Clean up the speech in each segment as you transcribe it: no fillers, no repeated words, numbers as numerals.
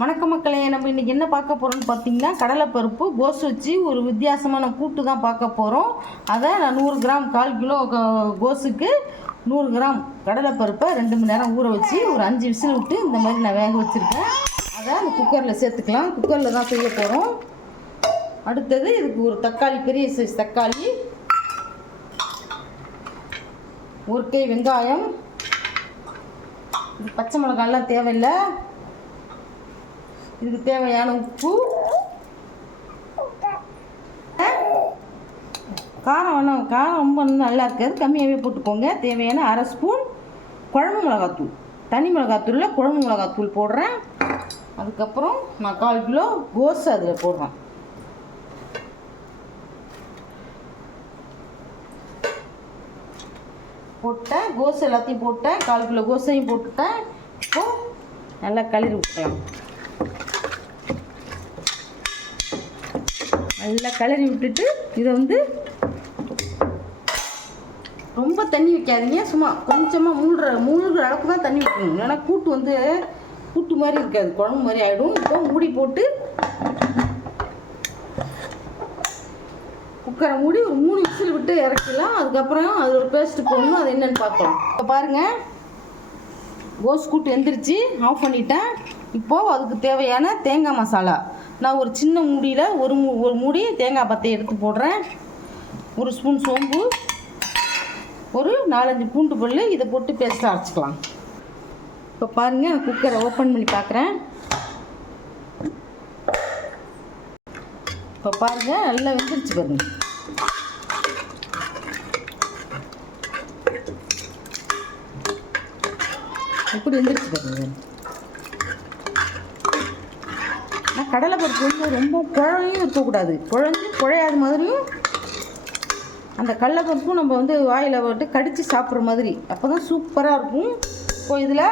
வணக்கம் மக்களே, நம்ம இன்றைக்கி என்ன பார்க்க போகிறோம்னு பார்த்தீங்கன்னா, கடலைப்பருப்பு கோஸ் வச்சு ஒரு வித்தியாசமான கூட்டு தான் பார்க்க போகிறோம். அதை நான் 100 கிராம் 1/4 கிலோ கோஸுக்கு 100 கிராம் கடலைப்பருப்பை 2 மணி நேரம் ஊற வச்சு ஒரு 5 விசில் விட்டு இந்த மாதிரி நான் வேக வச்சுருக்கேன். அதை அந்த குக்கரில் சேர்த்துக்கலாம். குக்கரில் தான் செய்ய போகிறோம். அடுத்தது இதுக்கு ஒரு தக்காளி, பெரிய சைஸ் தக்காளி, ஒரு கை வெங்காயம், இது பச்சை மிளகாயெல்லாம் தேவையில்லை. இதுக்கு தேவையான உப்பு, காரம் வேணும். காரம் ரொம்ப நல்லா இருக்காது, கம்மியாகவே போட்டுக்கோங்க. தேவையான 1/2 ஸ்பூன் குழம்பு மிளகாத்தூள், தனி மிளகாத்தூளில் குழம்பு மிளகாத்தூள் போடுறேன். அதுக்கப்புறம் நான் 1/4 கிலோ கோஸ் அதில் போடுறேன். போட்டேன், கோஸ் எல்லாத்தையும் போட்டேன். 1/4 கிலோ கோஸையும் போட்டுட்டேன். இப்போது நல்லா கலரி விட்டுக்கலாம். நல்லா கிளறி விட்டுட்டு இதை ரொம்ப தண்ணி வைக்காதீங்க, சும்மா கொஞ்சமாக மூழ்கிற அளவுக்கு தான் தண்ணி வைக்கணும். இல்லைன்னா கூட்டு கூட்டு மாதிரி இருக்காது, குழம்பு மாதிரி ஆகிடும். இப்போ மூடி போட்டு குக்கரை மூடி ஒரு 3 விசில் விட்டு இறக்கலாம். அதுக்கப்புறம் அதில் ஒரு பேஸ்ட்டு போடணும், அது என்னென்னு பார்க்கலாம். இப்போ பாருங்கள், கோஸ் கூட்டு எந்திரிச்சு ஆஃப் பண்ணிட்டேன். இப்போது அதுக்கு தேவையான தேங்காய் மசாலா நான் ஒரு சின்ன மூடியில் ஒரு மூடி தேங்காய் பத்தை எடுத்து போடுறேன். 1 ஸ்பூன் சோம்பு, ஒரு 4-5 பூண்டு பல், இதை போட்டு பேஸ்ட்டாக அரைச்சிக்கலாம். இப்போ பாருங்கள், நான் குக்கரை ஓப்பன் பண்ணி பார்க்குறேன். இப்போ பாருங்கள், நல்லா வெந்துருச்சு பாருங்க. இப்படி வெந்துருச்சு பாருங்க. கடலைப்பருப்பு ரொம்ப குழையும் இருக்கக்கூடாது, குழையாத மாதிரியும் அந்த கடலைப்பருப்பும் நம்ம வாயில் போட்டு கடித்து சாப்பிட்ற மாதிரி, அப்போ தான் சூப்பராக இருக்கும். இப்போ இதில்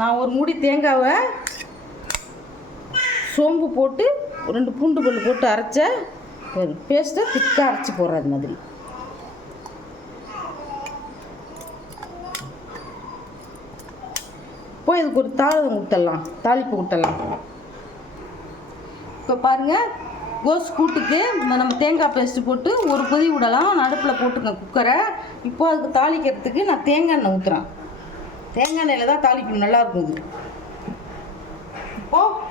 நான் ஒரு மூடி தேங்காவை சோம்பு போட்டு 2 பூண்டு பல் போட்டு அரைச்ச ஒரு பேஸ்ட்டை திக்காக அரைச்சி போடுறது மாதிரி. இப்போ இதுக்கு ஒரு தாளிப்பு ஊற்றலாம். இப்போ பாருங்கள், கோஸ் கூட்டுக்கு நம்ம தேங்காய் பேஸ்ட்டு போட்டு ஒரு கொதி விடலாம். அடுப்பில் போட்டுங்க குக்கரை. இப்போ அதுக்கு தாளிக்கிறதுக்கு நான் தேங்காய் எண்ணெய் ஊற்றுறேன். தேங்காய் எண்ணெயில் தான் தாளிக்கணும், நல்லாயிருக்கும் இது. இப்போது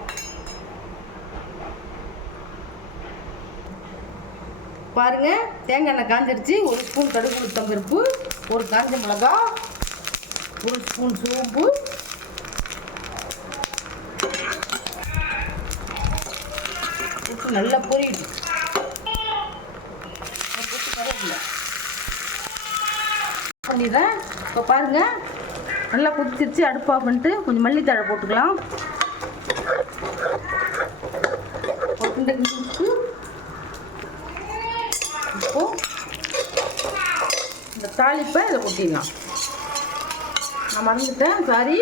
பாருங்கள், தேங்காய் எண்ணெய் காஞ்சிருச்சு. 1 ஸ்பூன் கடுகு உளுத்தம் பருப்பு, ஒரு காஞ்ச மிளகா, 1 ஸ்பூன் சோம்பு, நல்லா பொரியுது. பண்ணிடுறேன். இப்போ பாருங்கள், நல்லா கொதிச்சிருச்சு. அடுப்பு ஆஃப் பண்ணிட்டு கொஞ்சம் மல்லித்தழை போட்டுக்கலாம். இப்போ இந்த தாளிப்பை இதை கொட்டிடலாம். நான் மறந்துட்டேன், சாரி.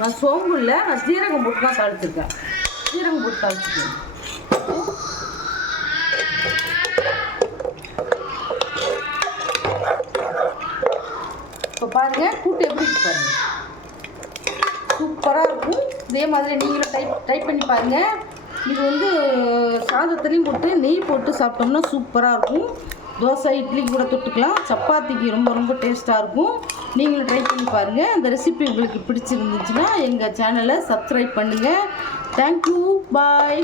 நான் சோம்பு இல்லை, நான் சீரகம் போட்டு தான் தாளிச்சிருக்கேன். சீரகம் போட்டு தாளிச்சிருக்கேன். இப்போ பாருங்கள், கூட்டு எப்படி இருக்கு பாருங்கள், சூப்பராக இருக்கும். இதே மாதிரி நீங்களும் ட்ரை பண்ணி பாருங்கள். இது சாதத்துலேயும் போட்டு நெய் போட்டு சாப்பிட்டோம்னா சூப்பராக இருக்கும். தோசை, இட்லிக்கு கூட தொட்டுக்கலாம். சப்பாத்திக்கு ரொம்ப ரொம்ப டேஸ்ட்டாக இருக்கும். நீங்களும் ட்ரை பண்ணி பாருங்கள். அந்த ரெசிபி உங்களுக்கு பிடிச்சிருந்துச்சுன்னா எங்கள் சேனலை சப்ஸ்கிரைப் பண்ணுங்கள். தேங்க்யூ, பாய்.